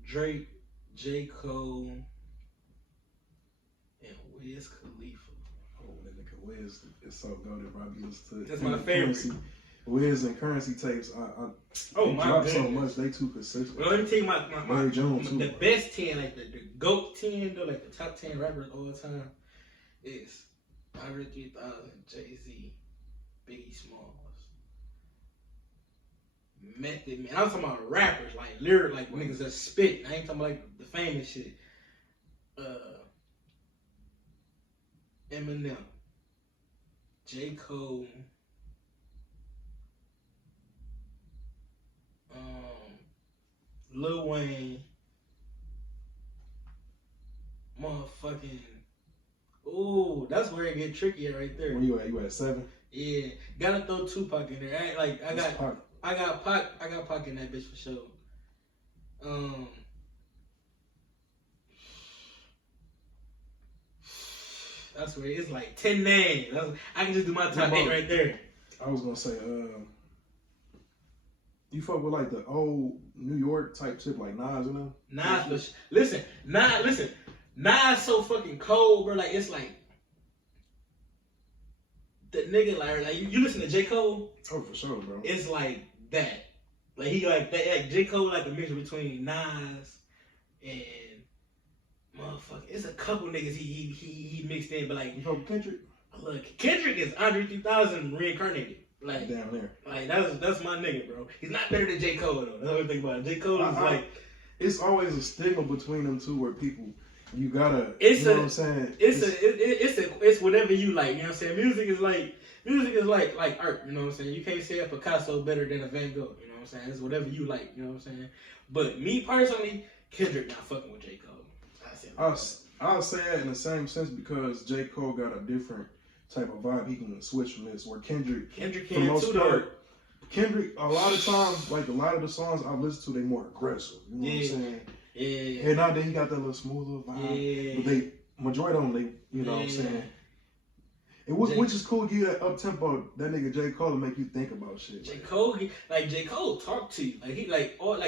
Drake, J. Cole, and Wiz Khalifa. Oh, that nigga Wiz is so goated, bro. I listen to it. That's my favorite. Wiz and Currency tapes. They my drop so goodness. much. They too consistent. Well, let me tell you my too, best 10, like the GOAT 10, though, like the top 10 rappers all the time is Andre 3000, Jay-Z, Biggie Smalls, Method Man. I'm talking about rappers, like lyric, like niggas that spit. I ain't talking about like the famous shit. Eminem, J. Cole, Lil Wayne, motherfucking. Ooh, that's where it get tricky right there. Where you at? You at 7? Yeah, gotta throw Tupac in there. I got. I got Pac in that bitch for sure. That's where it's like 10 names. I can just do my top 8 right there. I was gonna say, you fuck with like the old New York type shit like Nas and them? Nas, listen. Nas so fucking cold, bro. Like it's like the nigga like you listen to J. Cole. Oh, for sure, bro. It's like that. Like he like that. Like J. Cole like a mixture between Nas and motherfucker. It's a couple niggas he mixed in, but like you fuck with Kendrick? Look, Kendrick is Andre 3000 reincarnated. Like damn there. Like that's my nigga, bro. He's not better than J. Cole though. That's what I think about it. J. Cole is like it's always a stigma between them two where people you gotta it's you know what I'm saying? It's whatever you like, you know what I'm saying? Music is like art, you know what I'm saying? You can't say a Picasso better than a Van Gogh, you know what I'm saying? It's whatever you like, you know what I'm saying? But me personally, Kendrick not fucking with J. Cole. I'll say that in the same sense because J. Cole got a different type of vibe he can switch from this. Where Kendrick can for the most part, Kendrick a lot of times, like a lot of the songs I've listened to, they more aggressive. You know what I'm saying? Yeah. And now that he got that little smoother vibe, yeah. but they majority of them, they you know what I'm saying. Which is cool, give you that up tempo. That nigga J. Cole to make you think about shit. J. Cole talk to you. Like he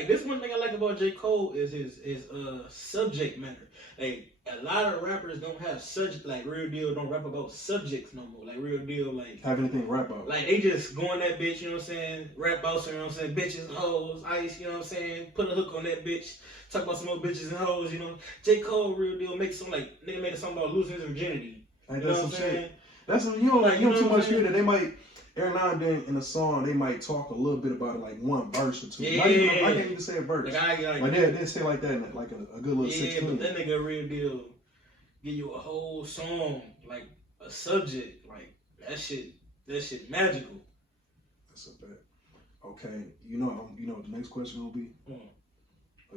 this one thing I like about J. Cole is his subject matter. Like a lot of rappers don't have like Real Deal don't rap about subjects no more. Like Real Deal like have anything to rap about. Like they just go on that bitch, you know what I'm saying? Rap about, you know what I'm saying? Bitches, hoes, ice, you know what I'm saying? Put a hook on that bitch. Talk about some more bitches and hoes, you know. J. Cole, Real Deal, make some like nigga made a song about losing his virginity. Like that's some shit. That's what you don't too much hear that they might every now and then in a song they might talk a little bit about it, like one verse or two. Yeah. I can't even say a verse. Like they say like that in like a good little 16. Yeah, but that nigga Real Deal give you a whole song, like a subject, like that shit magical. That's a bet. Okay, you know what the next question will be? Oh,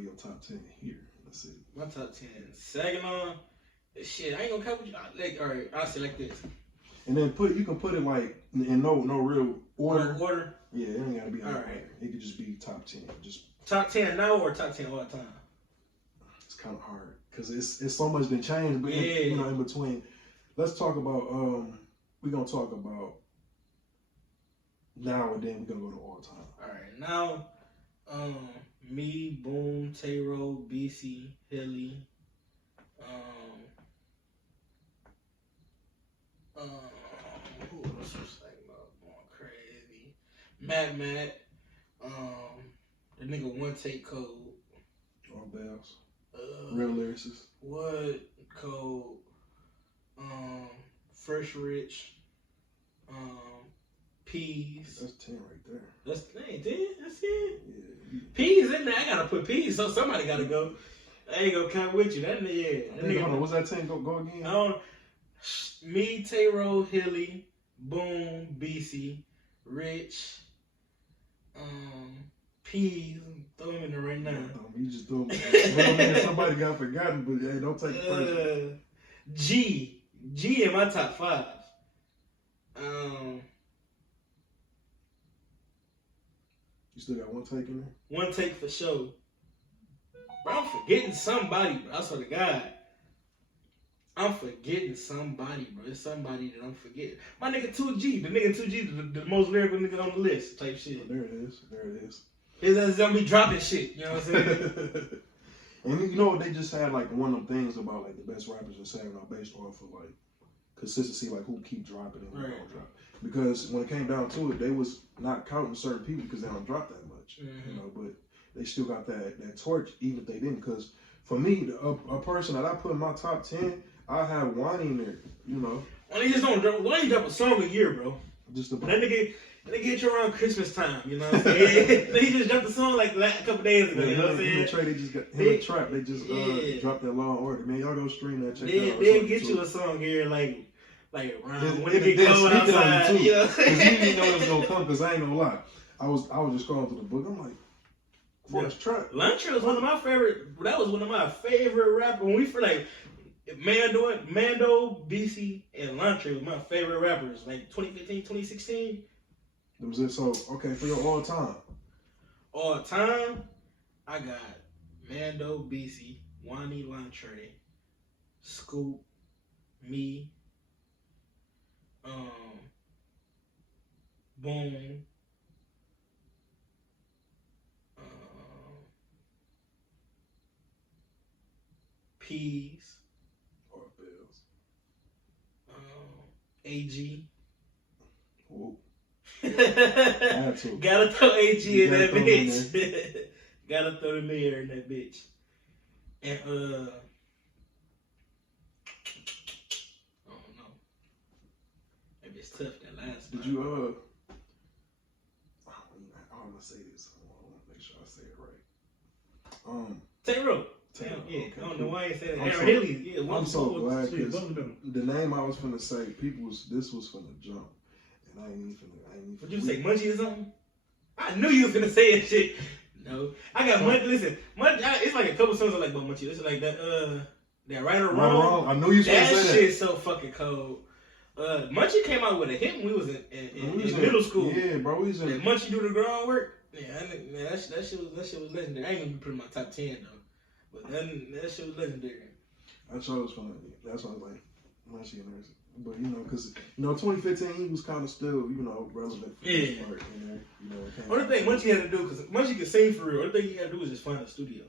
your top 10 here. Let's see. My top 10. Second on, shit, I ain't gonna cover you. Like, all right, I'll say like this. And then you can put it like in no real order. No order? Yeah, it ain't gotta be in order. Right. It could just be top 10. Just top 10 now or top 10 all the time? It's kind of hard because it's so much been changed. But yeah. in between, let's talk about we're gonna talk about now and then we're gonna go to all time. All right, now, me, Boom, Tayro, BC, Hilly, who else was like going crazy? Matt, the nigga One Take Code. All bells. Real lyricist. What Code? Fresh Rich. Peas. That's 10 right there. That's 10. That's it. Yeah. Peas in there. I gotta put Peas, so somebody gotta go. I ain't gonna count with you. That nigga. Hold on, what's that 10? Go again. Me, Tayro, Hilly, Boom, BC, Rich, Peas. Throw him in there right now. You just throw him. Somebody got forgotten, but hey, don't take it personal. G in my top 5. You still got One Take in there? One Take for sure. Bro, I'm forgetting somebody, bro. I swear to God. I'm forgetting somebody, bro. It's somebody that I'm forgetting. My nigga 2G. The nigga 2G, the most lyrical nigga on the list type shit. Oh, there it is. His ass gonna be dropping shit. You know what I'm saying? And you know what? They just had like one of them things about like the best rappers in 7 are based off of like consistency, like who keep dropping and who don't drop. Because when it came down to it, they was not counting certain people because they don't drop that much. Mm-hmm. You know, but they still got that torch even if they didn't. Because for me, a person that I put in my top 10, I have Wani in there. You know, Wani just don't drop. Wani drop a song a year, bro. Just about. That nigga hit you around Christmas time, you know what I'm saying? He just dropped a song like a couple days ago, you know what I'm saying? Him and Trey, they just got him and Trap, they just dropped that Law and Order. Man, y'all go stream that, check that out. They'll get you a song here like around when it get cold outside, you know what I'm saying? Because you didn't know it was gonna come, because I ain't gonna lie. I was just scrolling through the book, I'm like, what's Trap? Luncher was one of my favorite, that was one of my favorite rappers. When we feel like, Mando, BC, and Luncher was my favorite rappers, like 2015, 2016. So, okay, for your all time. all time, I got Mando, BC, Wani Lantre, Scoop, me, Boom, Peas, Or Bills. AG. Whoa. Gotta throw AG in that throw bitch. Gotta throw the mayor in that bitch. And I don't know. Maybe it's tough that last. Did you I'm gonna say this. I want to make sure I say it right. Tay-Ro. Tay-Ro. Yeah. Okay, I don't cool. know why I said that. I'm Aaron so- Haley. Yeah, I'm so glad because because the name I was finna say, this was finna jump, and I ain't even finna. Would you say Munchie or something? I knew you was finna say that shit. No, I got Munchie. Listen, Munchie. It's like a couple songs I like about Munchie. It's like that Right or Wrong. I knew you was gonna That say that. shit's so fucking cold. Munchie came out with a hit when we was in middle school. Yeah, bro, we was in. That Munchie do the groundwork. Yeah, that shit was legendary. I ain't gonna be putting my top 10 though, but that shit was legendary. I chose from that's why I was like Munchie and everything. But because 2015 he was kind of still relevant for this part. Only thing Munchie had to do, because Munchie could sing for real. Only thing he had to do was just find a studio.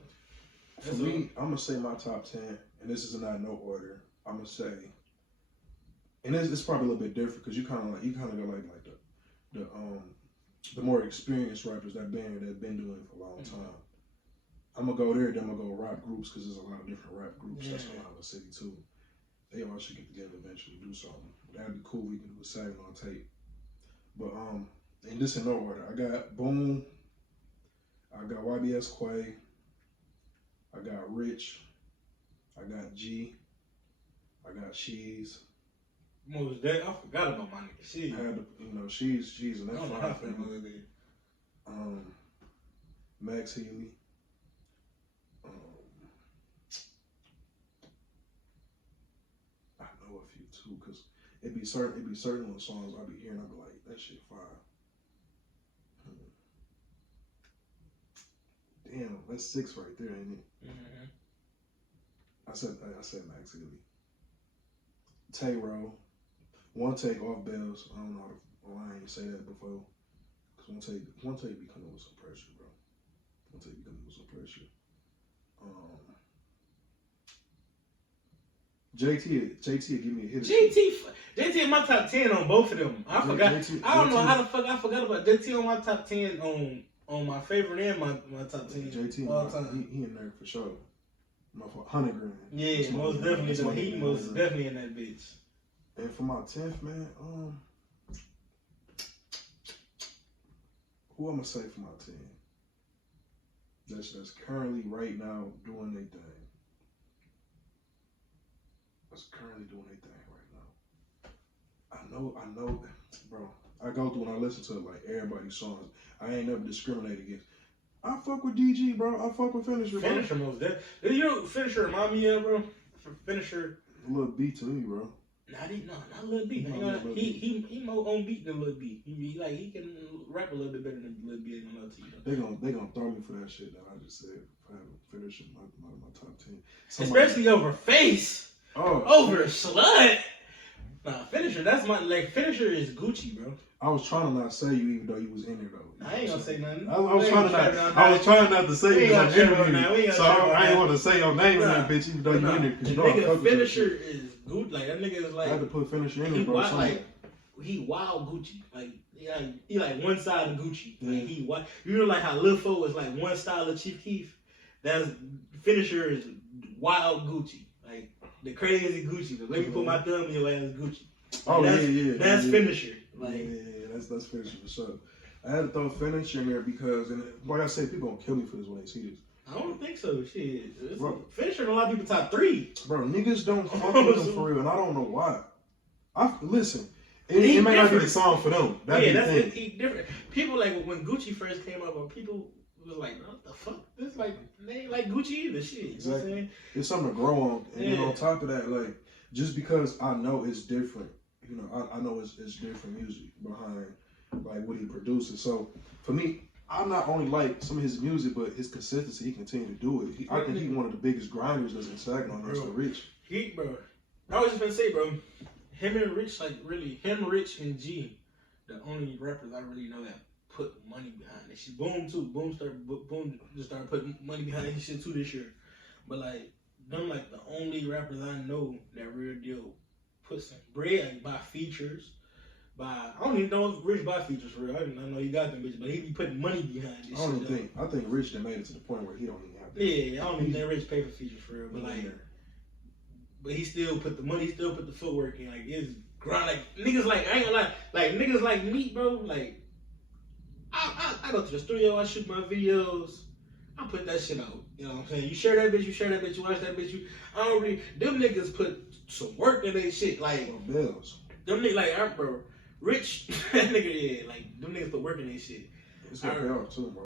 For me, I'm gonna say my top 10, and this is not no order. I'm gonna say, and it's probably a little bit different because you kind of go like the more experienced rappers that been doing it for a long time. I'm gonna go there, then I'm gonna go rap groups because there's a lot of different rap groups that's around the city too. They all should get together eventually do something. That'd be cool. We can do a segment on tape. But and this in no order. I got Boom. I got YBS Quay. I got Rich. I got G. I got Sheez. Most day, I forgot about my nigga Sheez. I had to, Sheez and that fly family. Max Healy. I know a few too, cause it'd be certain little songs I'll be hearing. I'll be like, that shit fire. Damn, that's 6 right there, ain't it? Mm-hmm. I said Max Healy. Tay-Ro. One Take off Bells. I don't know why I ain't say that before. Cause one take be coming with some pressure, bro. One take be coming with some pressure. JT give me a hit. JT in my top 10 on both of them. I forgot. I don't know how the fuck I forgot about JT on my top 10 on my favorite and my top 10. JT all time. He in there for sure. $100 grand. Yeah, most definitely though. He most definitely in that bitch. And for my 10th, man, who I'm gonna say for my 10? That's currently right now doing their thing. That's currently doing their thing right now. I know, bro. I go through when I listen to like everybody's songs. I ain't never discriminate against. I fuck with DG, bro. I fuck with Finisher, bro. Finisher most definitely. You know Finisher remind me of, bro? Finisher. A little beat to me, bro. Not Lil B. He more on beat than Lil B. He can rap a little bit better than Lil B. Ain't gonna lie to you. They gonna throw me for that shit that I just said. For having Finisher my top 10. Especially over Face. Oh. Over Slut. Nah, Finisher. That's my Finisher is Gucci, bro. I was trying to not say you, even though you was in there though. I ain't gonna say nothing. I was trying not to say you was interview. So I ain't want to say your name in that bitch, even though you in there. The nigga Finisher is good. Like that nigga is like. I had to put Finisher in there, bro. He wild Gucci. Like he like one side of Gucci. Like he wild. You know like how Lil Fo is like one style of Chief Keef. That's Finisher is wild Gucci. Like the crazy Gucci. But let me put my thumb in your ass Gucci. Oh That's Finisher. Like that's Finisher for sure. I had to throw Finisher in there because, and like I said, people gonna kill me for this when they see this. I don't think so. Shit, Finisher in a lot of people top 3. Bro, niggas don't fuck with him for real, and I don't know why. Listen. It may not be the song for them. That's different. People like when Gucci first came out, people was like, "What the fuck?" It's like they ain't like Gucci either. Shit, you know what I'm saying? It's something to grow on, and then on top of that, like just because I know it's different, I know it's different music behind like what he produces. So for me, I not only like some of his music, but his consistency. He continue to do it. I think he's one of the biggest grinders that's in Saginaw next to Rich. Bro. I was just gonna say, bro. Him and Rich, like really, him, Rich, and G, the only rappers I really know that put money behind this shit. Boom too. Boom just started putting money behind his shit too this year. But like them, like the only rappers I know that real deal put some bread, like buy features. I don't even know if Rich buy features for real. I know he got them bitches, but he be putting money behind this shit. I think Rich done made it to the point where he don't even have to. Yeah, I don't even think Rich pay for features for real. But like, but he still put the money, he still put the footwork in. Like it's grind. Like niggas, like I ain't gonna lie, like niggas like me, bro. Like I go to the studio, I shoot my videos, I put that shit out. You know what I'm saying? You share that bitch, you watch that bitch. I don't really. Them niggas put some work in their shit. Like bills. Them niggas, like bro. Rich, that nigga, yeah, like them niggas put work in their shit. It's gonna pay off too, bro.